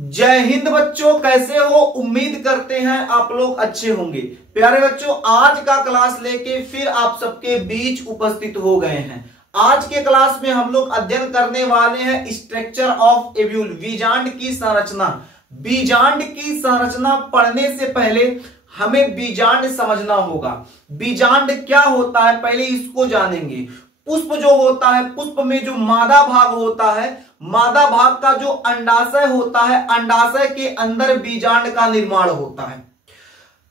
जय हिंद बच्चों, कैसे हो? उम्मीद करते हैं आप लोग अच्छे होंगे। प्यारे बच्चों, आज का क्लास लेके फिर आप सबके बीच उपस्थित हो गए हैं। आज के क्लास में हम लोग अध्ययन करने वाले हैं स्ट्रक्चर ऑफ एब्यूल, बीजांड की संरचना। बीजांड की संरचना पढ़ने से पहले हमें बीजांड समझना होगा। बीजांड क्या होता है पहले इसको जानेंगे। पुष्प जो होता है, पुष्प में जो मादा भाग होता है, मादा भाग का जो अंडाशय होता है, अंडाशय के अंदर बीजांड का निर्माण होता है।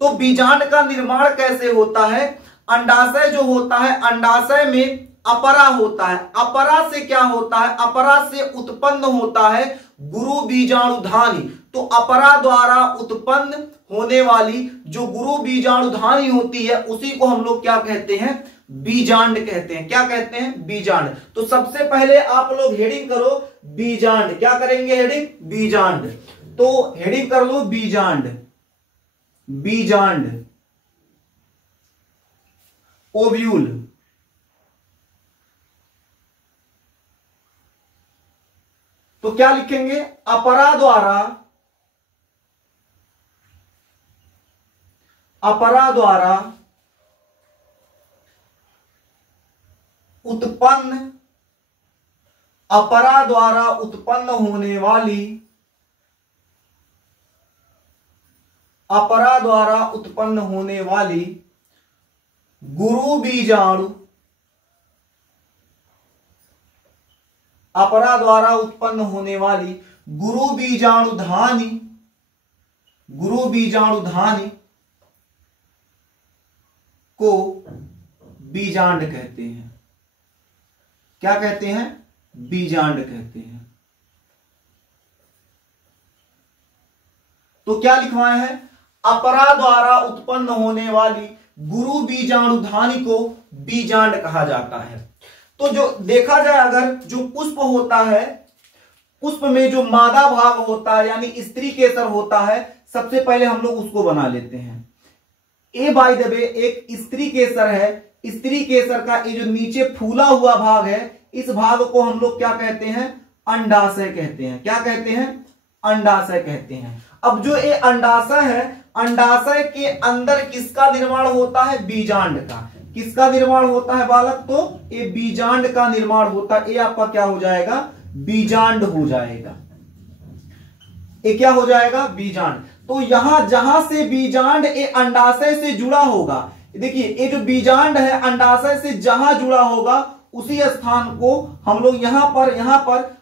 तो बीजांड का निर्माण कैसे होता है? अंडाशय जो होता है, अंडाशय में अपरा होता है। अपरा से क्या होता है? अपरा से उत्पन्न होता है गुरु बीजाणुधानी। तो अपरा द्वारा उत्पन्न होने वाली जो गुरु बीजाणुधानी होती है उसी को हम लोग क्या कहते हैं? बीजांड कहते हैं। क्या कहते हैं? बीजांड। तो सबसे पहले आप लोग हेडिंग करो बीजांड। क्या करेंगे? हेडिंग बीजांड। तो हेडिंग कर लो बीजांड। बीजांड ओव्यूल। तो क्या लिखेंगे? अपरा द्वारा उत्पन्न, अपरा द्वारा उत्पन्न होने वाली, अपरा द्वारा उत्पन्न होने वाली गुरु बीजाणु, अपरा द्वारा उत्पन्न होने वाली गुरु बीजाणुधानी, गुरु बीजाणुधानी को बीजांड कहते हैं। क्या कहते हैं? बीजांड कहते हैं। तो क्या लिखवाए हैं? अपरा द्वारा उत्पन्न होने वाली गुरु बीजाणुधानी को बीजांड कहा जाता है। तो जो देखा जाए, अगर जो पुष्प होता है, पुष्प में जो मादा भाग होता है यानी स्त्री केसर होता है, सबसे पहले हम लोग उसको बना लेते हैं। ए बाय द वे एक स्त्री केसर है। स्त्री केसर का ये जो नीचे फूला हुआ भाग है, इस भाग को हम लोग क्या कहते हैं? अंडाशय कहते हैं। क्या कहते हैं? अंडाशय कहते हैं। अब जो ये अंडाशय है, अंडाशय के अंदर किसका निर्माण होता है? बीजांड का। किसका निर्माण होता है बालक? तो ये बीजांड का निर्माण होता है। ये आपका क्या हो जाएगा? बीजांड हो जाएगा। ये क्या हो जाएगा? बीजांड। तो यहां जहां से बीजांड ये अंडाशय से जुड़ा होगा, देखिए ये जो बीजांड है अंडाशय से जहां जुड़ा होगा उसी स्थान को हम लोग यहां पर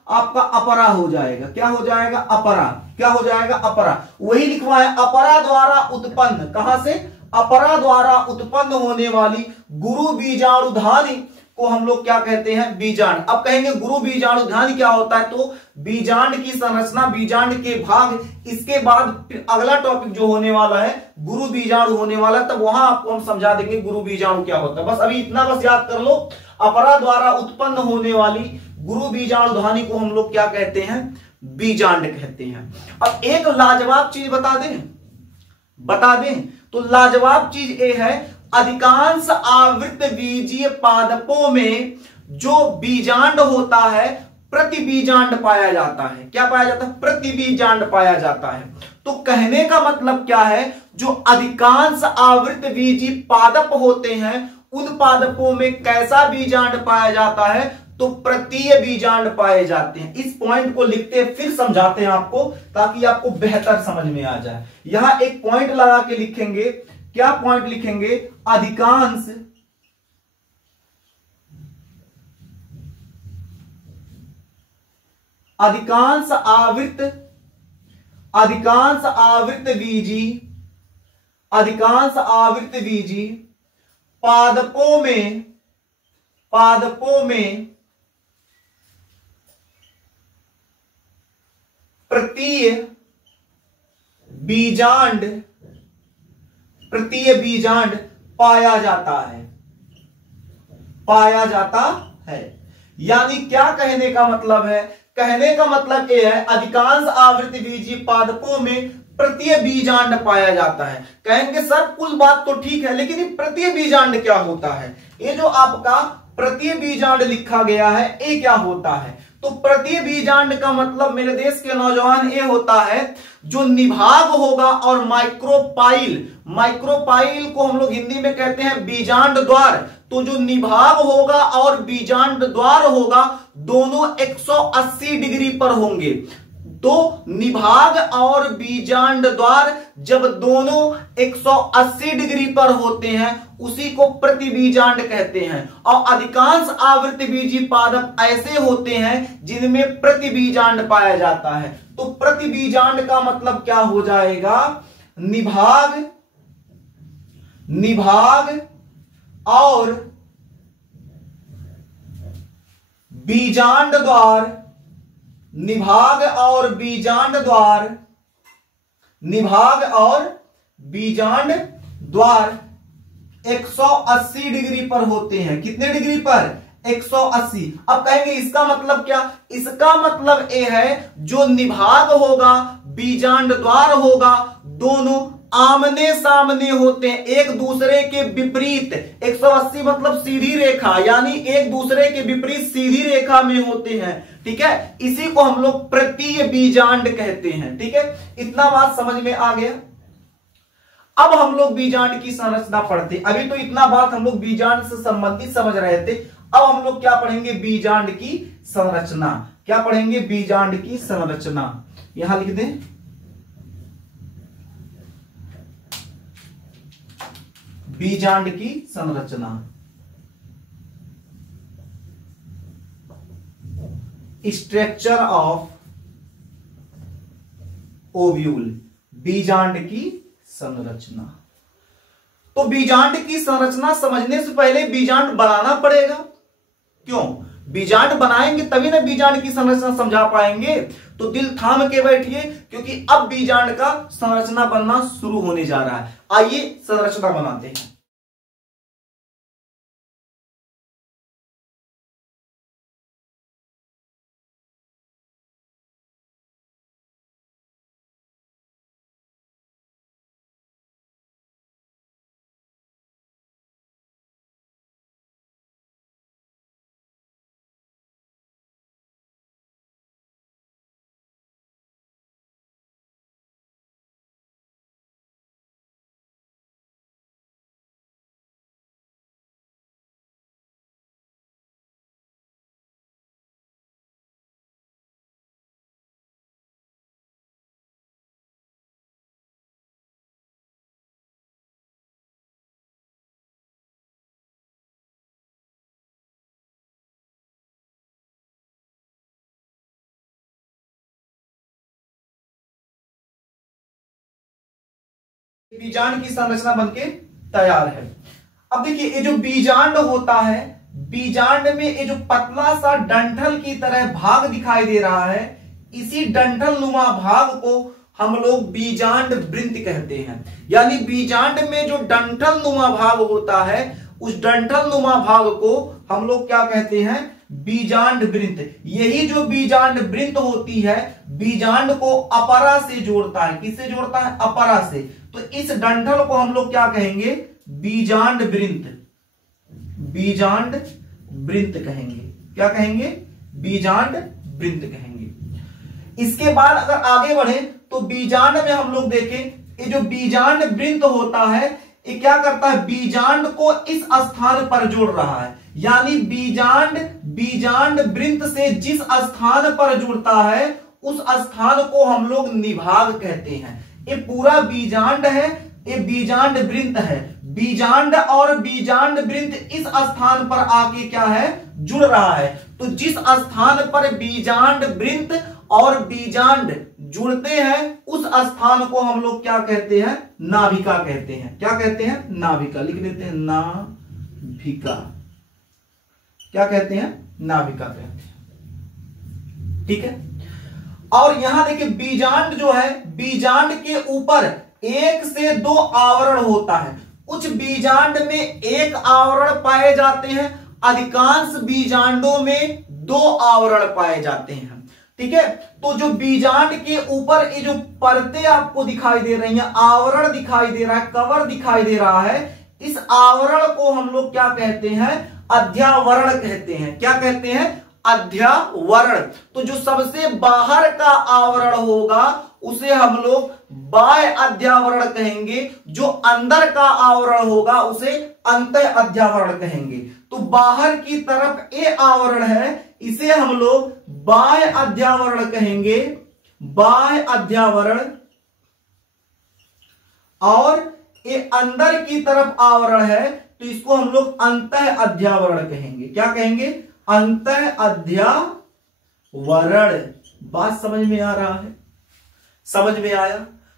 आपका अपरा हो जाएगा। क्या हो जाएगा? अपरा। क्या हो जाएगा? अपरा। वही लिखवा है, अपरा द्वारा उत्पन्न। कहां से? अपरा द्वारा उत्पन्न होने वाली गुरु बीजाणुधानी को हम लोग क्या कहते हैं? बीजांड। अब कहेंगे गुरु बीजाणुधानी क्या होता है? तो बीजांड की संरचना, बीजांड के भाग, इसके बाद अगला टॉपिक जो होने वाला है गुरु बीजाणु होने वाला है, तब वहां आपको हम समझा देंगे गुरु बीजाणु क्या होता है। बस अभी इतना बस याद कर लो, अपरा द्वारा उत्पन्न होने वाली गुरु बीजाणुधानी को हम लोग क्या कहते हैं? बीजांड कहते हैं। अब एक लाजवाब चीज बता दें तो लाजवाब चीज ये है, अधिकांश आवृत बीजीय पादपों में जो बीजांड होता है प्रतिबीजांड पाया जाता है। क्या पाया जाता है? प्रतिबीजांड पाया जाता है। तो कहने का मतलब क्या है? जो अधिकांश आवृत बीजी पादप होते हैं उन पादपों में कैसा बीजांड पाया जाता है? तो प्रतीय बीजांड पाए जाते हैं। इस पॉइंट को लिखते हैं, फिर समझाते हैं आपको ताकि आपको बेहतर समझ में आ जाए। यहां एक पॉइंट लगा के लिखेंगे। क्या पॉइंट लिखेंगे? अधिकांश आवृत बीजी पादपों में प्रतीय बीजांड पाया जाता है। यानी क्या कहने का मतलब है? कहने का मतलब यह है, अधिकांश आवृत बीजी पादपों में प्रत्यय बीजांड पाया जाता है। कहेंगे सर कुल बात तो ठीक है, लेकिन ये प्रत्यय बीजांड क्या होता है? ये जो आपका प्रत्यय बीजांड लिखा गया है ये क्या होता है? तो तो प्रति बीजांड का मतलब मेरे देश के नौजवान ये होता है जो निभाग होगा और माइक्रोपाइल, माइक्रोपाइल को हम लोग हिंदी में कहते हैं बीजांड द्वार। तो जो निभाग होगा और बीजांड द्वार होगा दोनों 180 डिग्री पर होंगे। तो निभाग और बीजांड द्वार जब दोनों 180 डिग्री पर होते हैं उसी को प्रतिबीजांड कहते हैं। और अधिकांश आवृत्तबीजी पादप ऐसे होते हैं जिनमें प्रतिबीजांड पाया जाता है। तो प्रतिबीजांड का मतलब क्या हो जाएगा, निभाग, निभाग और बीजांड द्वार, निभाग और बीजांड द्वार, निभाग और बीजांड द्वार 180 डिग्री पर होते हैं। कितने डिग्री पर, 180। अब कहेंगे इसका मतलब क्या, इसका मतलब ये है जो निभाग होगा बीजांड द्वार होगा दोनों आमने सामने होते हैं, एक दूसरे के विपरीत। 180 मतलब सीधी रेखा, यानी एक दूसरे के विपरीत सीधी रेखा में होते हैं। ठीक है, इसी को हम लोग प्रतिबीजांड कहते हैं। ठीक है, इतना बात समझ में आ गया। अब हम लोग बीजांड की संरचना पढ़ते। अभी तो इतना बात हम लोग बीजांड से संबंधित समझ रहे थे। अब हम लोग क्या पढ़ेंगे, बीजांड की संरचना। क्या पढ़ेंगे, बीजांड की संरचना। यहां लिख दें, बीजांड की संरचना। स्ट्रक्चर ऑफ ओव्यूल, बीजांड की संरचना। तो बीजांड की संरचना समझने से पहले बीजांड बनाना पड़ेगा। क्यों, बीजांड बनाएंगे तभी ना बीजांड की संरचना समझा पाएंगे। तो दिल थाम के बैठिए, क्योंकि अब बीजांड का संरचना बनना शुरू होने जा रहा है। आइए संरचना बनाते हैं। बीजांड की संरचना बनके तैयार है। अब देखिए, ये जो बीजांड होता है, बीजांड में ये जो पतला सा डंठल की तरह भाग दिखाई दे रहा है, इसी डंठल नुमा भाग को हम लोग बीजांड वृंत कहते हैं। यानी बीजांड में जो डंठल नुमा भाग होता है, उस डंठल नुमा भाग को हम लोग क्या कहते हैं, बीजांड वृंत। यही जो बीजांड वृंत होती है, बीजांड को अपरा से जोड़ता है। किससे जोड़ता है, अपरा से। तो इस डंठल को हम लोग क्या कहेंगे, बीजांड वृंत, बीजांड वृंत कहेंगे। क्या कहेंगे, बीजांड वृंत कहेंगे। इसके बाद अगर आगे बढ़े तो बीजांड में हम लोग देखें, ये जो बीजांड वृंत होता है ये क्या करता है, बीजांड को इस स्थान पर जोड़ रहा है। यानी बीजांड वृंत से जिस स्थान पर जुड़ता है उस स्थान को हम लोग निभाग कहते हैं। ये पूरा बीजांड है, ये बीजांड वृंत है। बीजांड और बीजांड वृंत इस स्थान पर आके क्या है, जुड़ रहा है। तो जिस स्थान पर बीजांड वृंत और बीजांड जुड़ते हैं उस स्थान को हम लोग क्या कहते हैं, नाभिका कहते हैं। क्या कहते हैं, नाभिका। लिख देते हैं, नाभिका। क्या कहते हैं, नाभिका कहते हैं। ठीक है, और यहां देखिए बीजांड जो है, बीजांड के ऊपर 1 से 2 आवरण होता है। कुछ बीजांड में 1 आवरण पाए जाते हैं, अधिकांश बीजांडों में 2 आवरण पाए जाते हैं। ठीक है, तो जो बीजांड के ऊपर ये जो परतें आपको दिखाई दे रही हैं, आवरण दिखाई दे रहा है, कवर दिखाई दे रहा है, इस आवरण को हम लोग क्या कहते हैं, अध्यावरण कहते हैं। क्या कहते हैं, अध्यावरण। तो जो सबसे बाहर का आवरण होगा उसे हम लोग बाह्य अध्यावरण कहेंगे, जो अंदर का आवरण होगा उसे अंतः अध्यावरण कहेंगे। तो बाहर की तरफ ए आवरण है, इसे हम लोग बाह्य अध्यावरण कहेंगे, बाह्य अध्यावरण। और ये अंदर की तरफ आवरण है तो इसको हम लोग अंतः अध्यावरण कहेंगे। क्या कहेंगे? अंतः अध्यावरण। बात समझ में आ रहा है? समझ में आया?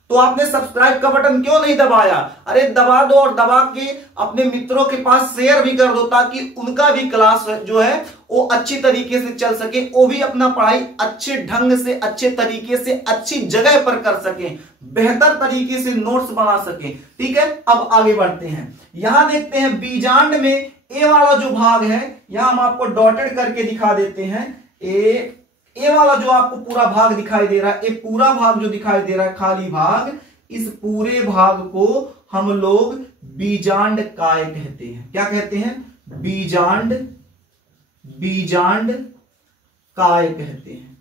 तो आपने सब्सक्राइब का बटन क्यों नहीं दबाया? अरे दबा दो और दबा के अपने मित्रों के पास शेयर भी कर दो, ताकि उनका भी क्लास जो है वो अच्छी तरीके से चल सके, वो भी अपना पढ़ाई अच्छे ढंग से, अच्छे तरीके से, अच्छी जगह पर कर सके, बेहतर तरीके से नोट्स बना सके। ठीक है, अब आगे बढ़ते हैं। यहां देखते हैं बीजांड में ए वाला जो भाग है, यहां हम आपको डॉटेड करके दिखा देते हैं। ए वाला जो आपको पूरा भाग दिखाई दे रहा है, ये पूरा भाग जो दिखाई दे रहा है, खाली भाग, इस पूरे भाग को हम लोग बीजांड काय कहते हैं। क्या कहते हैं? बीजांड काय कहते हैं।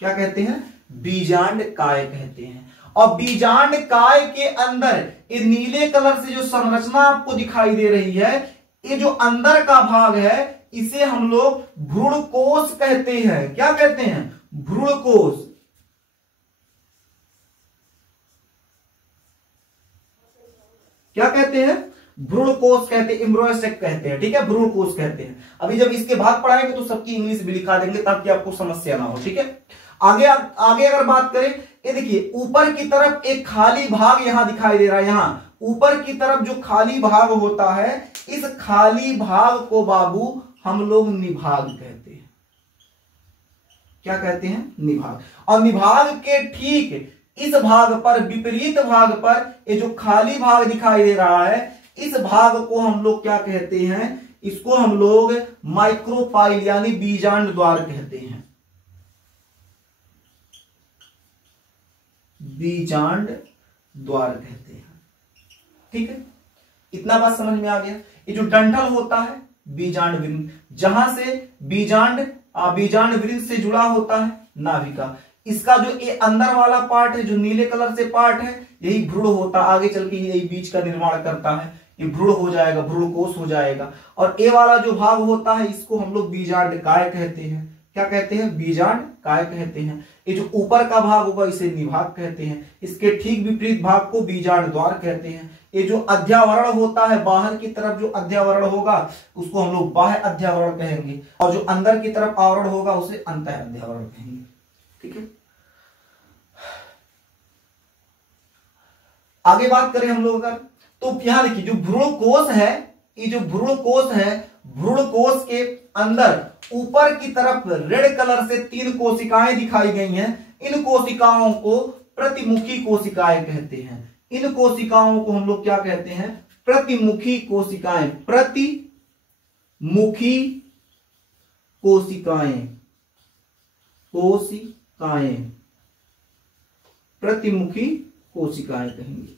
क्या कहते हैं? बीजांड काय कहते हैं। और बीजांड काय के अंदर ये नीले कलर से जो संरचना आपको दिखाई दे रही है, ये जो अंदर का भाग है, इसे हम लोग भ्रूणकोश कहते हैं। क्या कहते हैं? भ्रूणकोश। क्या कहते हैं? भ्रूणकोश कहते हैं, एम्ब्रोसेक कहते हैं। ठीक है, भ्रूणकोश कहते हैं। अभी जब इसके भाग पढ़ाएंगे तो सबकी इंग्लिश भी लिखा देंगे, ताकि आपको समस्या ना हो। ठीक है, आगे अगर बात करें, ये देखिए ऊपर की तरफ एक खाली भाग यहां दिखाई दे रहा है। यहां ऊपर की तरफ जो खाली भाग होता है, इस खाली भाग को बाबू हम लोग निभाग कहते हैं। क्या कहते हैं? निभाग। और निभाग के ठीक इस भाग पर, विपरीत भाग पर, ये जो खाली भाग दिखाई दे रहा है, इस भाग को हम लोग क्या कहते हैं? इसको हम लोग माइक्रोपाइल यानी बीजांड द्वार कहते हैं। बीजांड द्वार कहते हैं। ठीक है, इतना बात समझ में आ गया। ये जो डंठल होता है बीजांड वृंद, जहां से बीजांड वृंद से जुड़ा होता है नाभिका, इसका जो ये अंदर वाला पार्ट है, जो नीले कलर से पार्ट है, यही भ्रूण होता है। आगे चल के यही बीज का निर्माण करता है, ये भ्रूण हो जाएगा, भ्रूणकोश हो जाएगा। और ए वाला जो भाग होता है, इसको हम लोग बीजांड काय कहते हैं। क्या कहते हैं? बीजांड काय कहते हैं। ये जो ऊपर का भाग होगा इसे निभाग कहते हैं। इसके ठीक विपरीत भाग को बीजांड द्वार कहते हैं। ये जो अध्यावरण होता है, बाहर की तरफ जो अध्यावरण होगा उसको हम लोग बाह्य अध्यावरण कहेंगे, और जो अंदर की तरफ आवरण होगा उसे अंतः अध्यावरण कहेंगे। ठीक है, आगे बात करें हम लोग अगर, तो यहां देखिए जो भ्रूणकोश है, ये जो भ्रूणकोश है, भ्रूणकोश के अंदर ऊपर की तरफ रेड कलर से 3 कोशिकाएं दिखाई गई हैं। इन कोशिकाओं को प्रतिमुखी कोशिकाएं कहते हैं। इन कोशिकाओं को हम लोग क्या कहते हैं? प्रतिमुखी कोशिकाएं। प्रतिमुखी कोशिकाएं, प्रतिमुखी कोशिकाएं कहेंगे।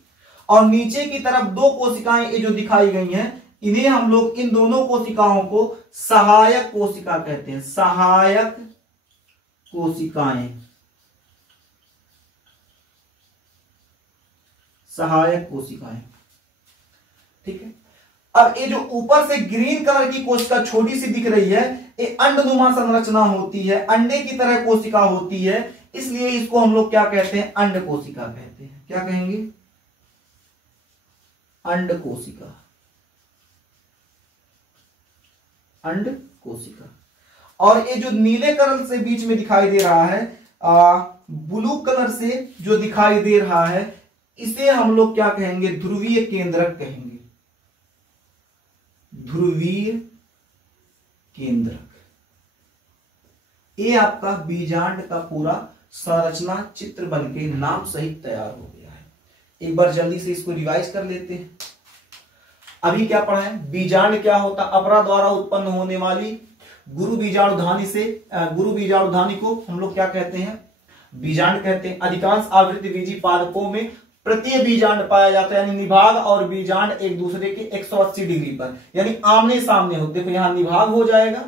और नीचे की तरफ 2 कोशिकाएं ये जो दिखाई गई हैं, इन्हें हम लोग, इन दोनों कोशिकाओं को सहायक कोशिका कहते हैं। सहायक कोशिकाएं, सहायक कोशिकाएं। ठीक है, अब ये जो ऊपर से ग्रीन कलर की कोशिका छोटी सी दिख रही है, ये अंडनुमा संरचना होती है, अंडे की तरह कोशिका होती है, इसलिए इसको हम लोग क्या कहते हैं? अंड कोशिका कहते हैं। क्या कहेंगे? अंड कोशिका, अंड कोशिका। और ये जो नीले कलर से बीच में दिखाई दे रहा है, ब्लू कलर से जो दिखाई दे रहा है, इसे हम लोग क्या कहेंगे? ध्रुवीय केंद्रक कहेंगे। ध्रुवीय केंद्रक। ये आपका बीजांड का पूरा संरचना चित्र बनके नाम सहित तैयार हो गया है। एक बार जल्दी से इसको रिवाइज कर लेते हैं। अभी क्या पढ़ा है? बीजांड क्या होता? अपरा द्वारा उत्पन्न होने वाली गुरु बीजाणुधानी से, गुरु बीजाणुधानी को हम लोग क्या कहते हैं? बीजांड कहते हैं। अधिकांश आवृत्ति बीजी पादपों में प्रत्यय बीजांड पाया जाता है, यानी निभाग और बीजांड एक दूसरे के 180 डिग्री पर, यानी आमने सामने हो। देखो यहां निभाग हो जाएगा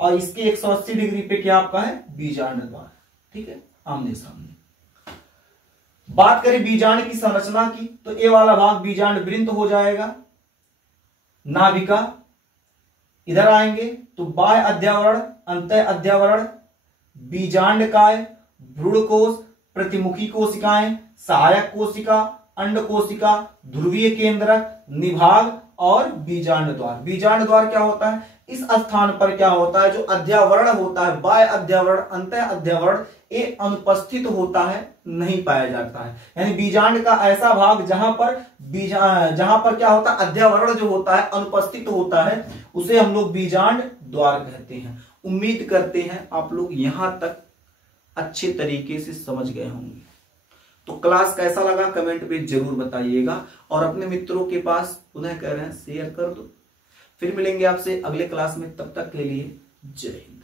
और इसके 180 डिग्री पे क्या आपका है, बीजांड द्वार। ठीक है, आमने सामने। बात करें बीजांड की संरचना की, तो ए वाला भाग बीजांड वृंत हो जाएगा। नाभिका इधर आएंगे तो बाह्य अध्यावरण, अंत अध्यावरण, बीजांडकाय, भ्रूणकोश, प्रतिमुखी कोशिकाएं, सहायक कोशिका, अंड कोशिका, ध्रुवीय केंद्रक, निभाग और बीजांड द्वार। बीजांड द्वार क्या होता है, इस स्थान पर क्या होता है, जो अध्यावरण होता है, बाह्य अध्यावरण, अंत अध्यावरण, ये अनुपस्थित होता है, नहीं पाया जाता है। यानी बीजांड का ऐसा भाग जहां पर क्या होता है, अध्यावरण जो होता है अनुपस्थित होता है, उसे हम लोग बीजांड द्वार कहते हैं। उम्मीद करते हैं आप लोग यहां तक अच्छे तरीके से समझ गए होंगे। तो क्लास कैसा लगा कमेंट में जरूर बताइएगा, और अपने मित्रों के पास पुनः कह रहे हैं शेयर कर दो। फिर मिलेंगे आपसे अगले क्लास में, तब तक के लिए जय हिंद।